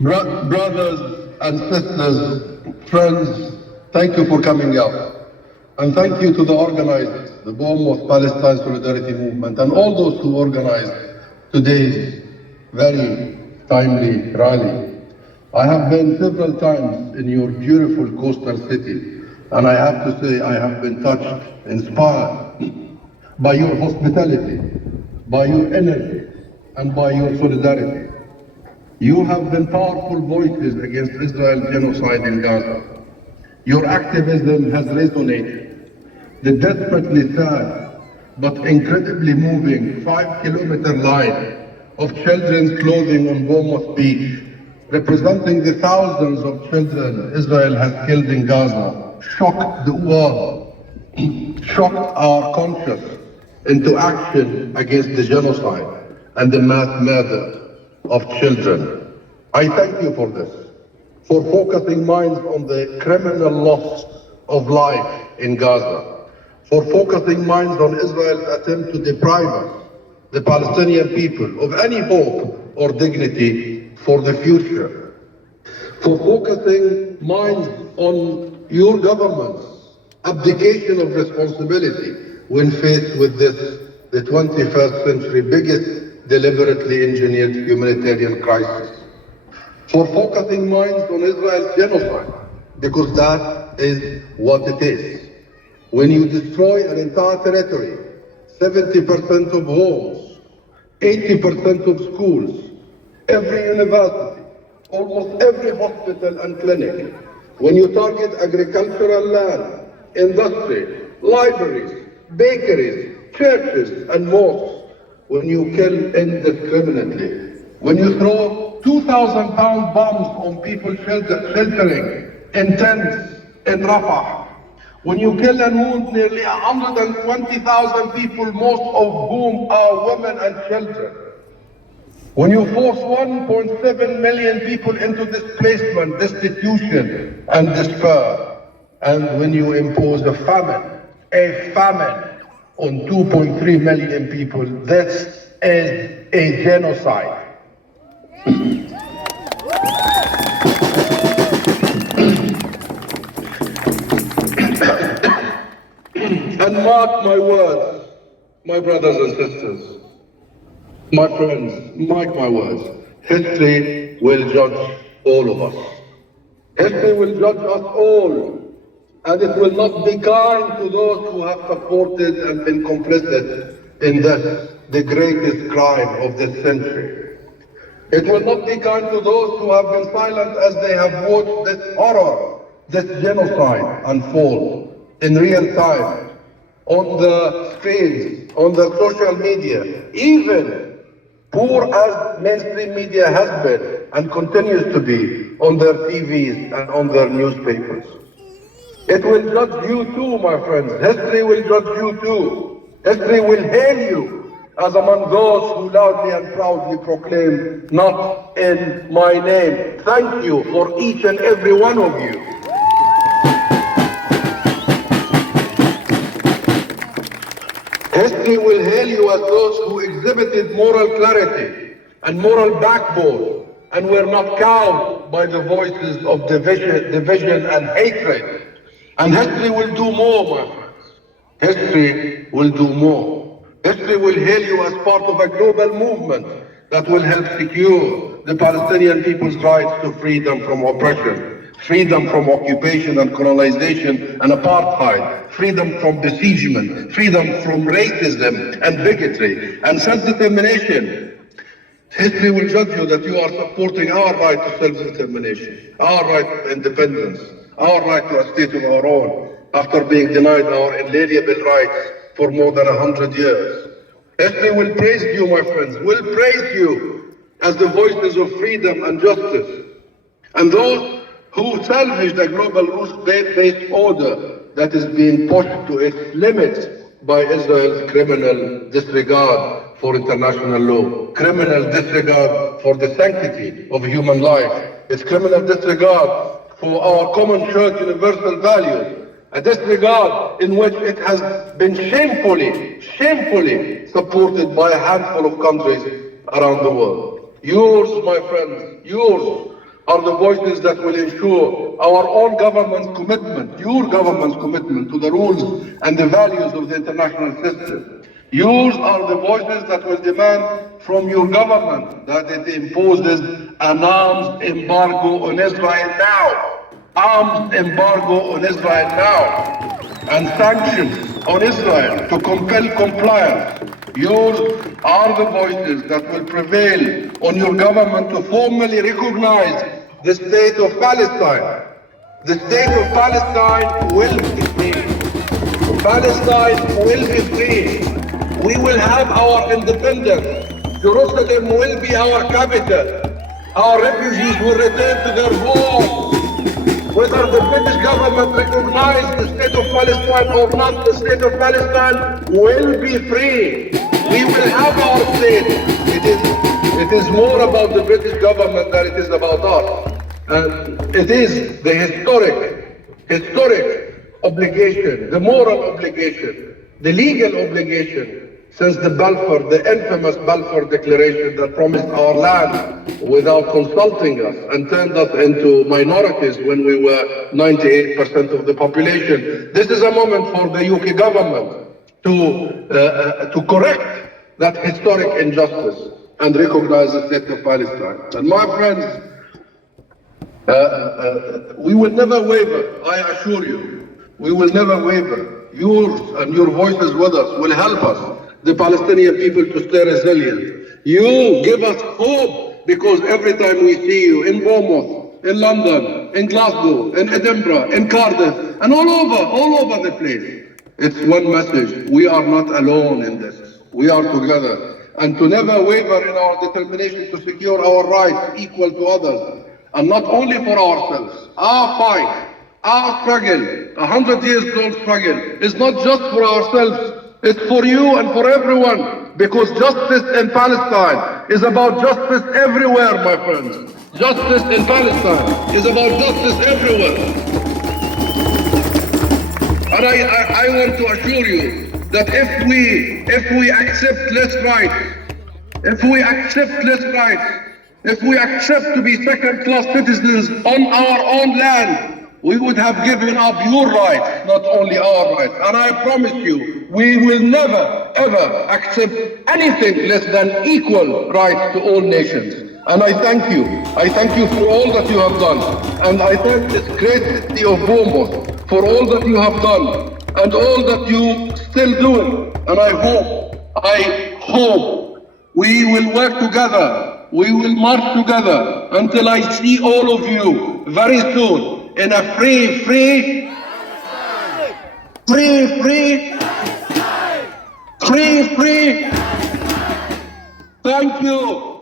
Brothers and sisters, friends, thank you for coming out. And thank you to the organizers, the Bournemouth Palestine Solidarity Movement, and all those who organized today's very timely rally. I have been several times in your beautiful coastal city, and I have to say I have been touched, inspired by your hospitality, by your energy, and by your solidarity. You have been powerful voices against Israel's genocide in Gaza. Your activism has resonated. The desperately sad but incredibly moving 5-kilometer line of children's clothing on Bournemouth Beach, representing the thousands of children Israel has killed in Gaza, shocked the world, shocked our conscience into action against the genocide and the mass murder of children. I thank you for this, for focusing minds on the criminal loss of life in Gaza, for focusing minds on Israel's attempt to deprive us, the Palestinian people, of any hope or dignity for the future, for focusing minds on your government's abdication of responsibility when faced with this, the 21st century biggest deliberately engineered humanitarian crisis, for focusing minds on Israel's genocide, because that is what it is. When you destroy an entire territory, 70% of homes, 80% of schools, every university, almost every hospital and clinic, when you target agricultural land, industry, libraries, bakeries, churches and mosques, when you kill indiscriminately, when you throw 2,000-pound bombs on people sheltering in tents in Rafah, when you kill and wound nearly 120,000 people, most of whom are women and children, when you force 1.7 million people into displacement, destitution, and despair, and when you impose a famine on 2.3 million people, this is a genocide. And mark my words, my brothers and sisters, my friends, mark my words, history will judge all of us. History will judge us all, and it will not be kind to those who have supported and been complicit in this, the greatest crime of this century. It will not be kind to those who have been silent as they have watched this horror, this genocide unfold in real time, on the screens, on the social media, even poor as mainstream media has been and continues to be on their TVs and on their newspapers. It will judge you too, my friends. History will judge you too. History will hail you as among those who loudly and proudly proclaim, "Not in my name." Thank you for each and every one of you. History will hail you as those who exhibited moral clarity and moral backbone and were not cowed by the voices of division and hatred. And history will do more, my friends. History will do more. History will hail you as part of a global movement that will help secure the Palestinian people's rights to freedom from oppression, freedom from occupation and colonization and apartheid, freedom from besiegement, freedom from racism and bigotry, and self-determination. History will judge you that you are supporting our right to self-determination, our right to independence, our right to a state of our own, after being denied our inalienable rights for more than 100 years. History will praise you, my friends, will praise you as the voices of freedom and justice. And those who salvaged a global rules-based order that is being pushed to its limits by Israel's criminal disregard for international law, criminal disregard for the sanctity of human life, its criminal disregard for our common church universal values, a disregard in which it has been shamefully supported by a handful of countries around the world. Yours, my friends, yours are the voices that will ensure our own government's commitment, your government's commitment to the rules and the values of the international system. Yours are the voices that will demand from your government that it imposes an arms embargo on Israel now. Arms embargo on Israel now. And sanctions on Israel to compel compliance. Yours are the voices that will prevail on your government to formally recognize the state of Palestine. The state of Palestine will be free. Palestine will be free. We will have our independence. Jerusalem will be our capital. Our refugees will return to their homes. Whether the British government recognizes the state of Palestine or not, the state of Palestine will be free. We will have our state. It is more about the British government than it is about us. And it is the historic obligation, the moral obligation, the legal obligation since the Balfour, the infamous Balfour Declaration that promised our land without consulting us and turned us into minorities when we were 98% of the population. This is a moment for the UK government to correct that historic injustice and recognize the state of Palestine. And my friends, we will never waver, I assure you. We will never waver. Yours and your voices with us will help us, the Palestinian people, to stay resilient. You give us hope, because every time we see you in Bournemouth, in London, in Glasgow, in Edinburgh, in Cardiff, and all over the place, it's one message: we are not alone in this. We are together. And to never waver in our determination to secure our rights equal to others, and not only for ourselves. Our fight, our struggle, 100 years old struggle, is not just for ourselves. It's for you and for everyone, because justice in Palestine is about justice everywhere, my friends. Justice in Palestine is about justice everywhere. And I want to assure you that if we accept less rights, if we accept to be second-class citizens on our own land, we would have given up your rights, not only our rights. And I promise you, we will never, ever accept anything less than equal rights to all nations. And I thank you. I thank you for all that you have done. And I thank this great city of Bournemouth for all that you have done and all that you still doing. And I hope we will work together. We will march together until I see all of you very soon in a free. Thank you.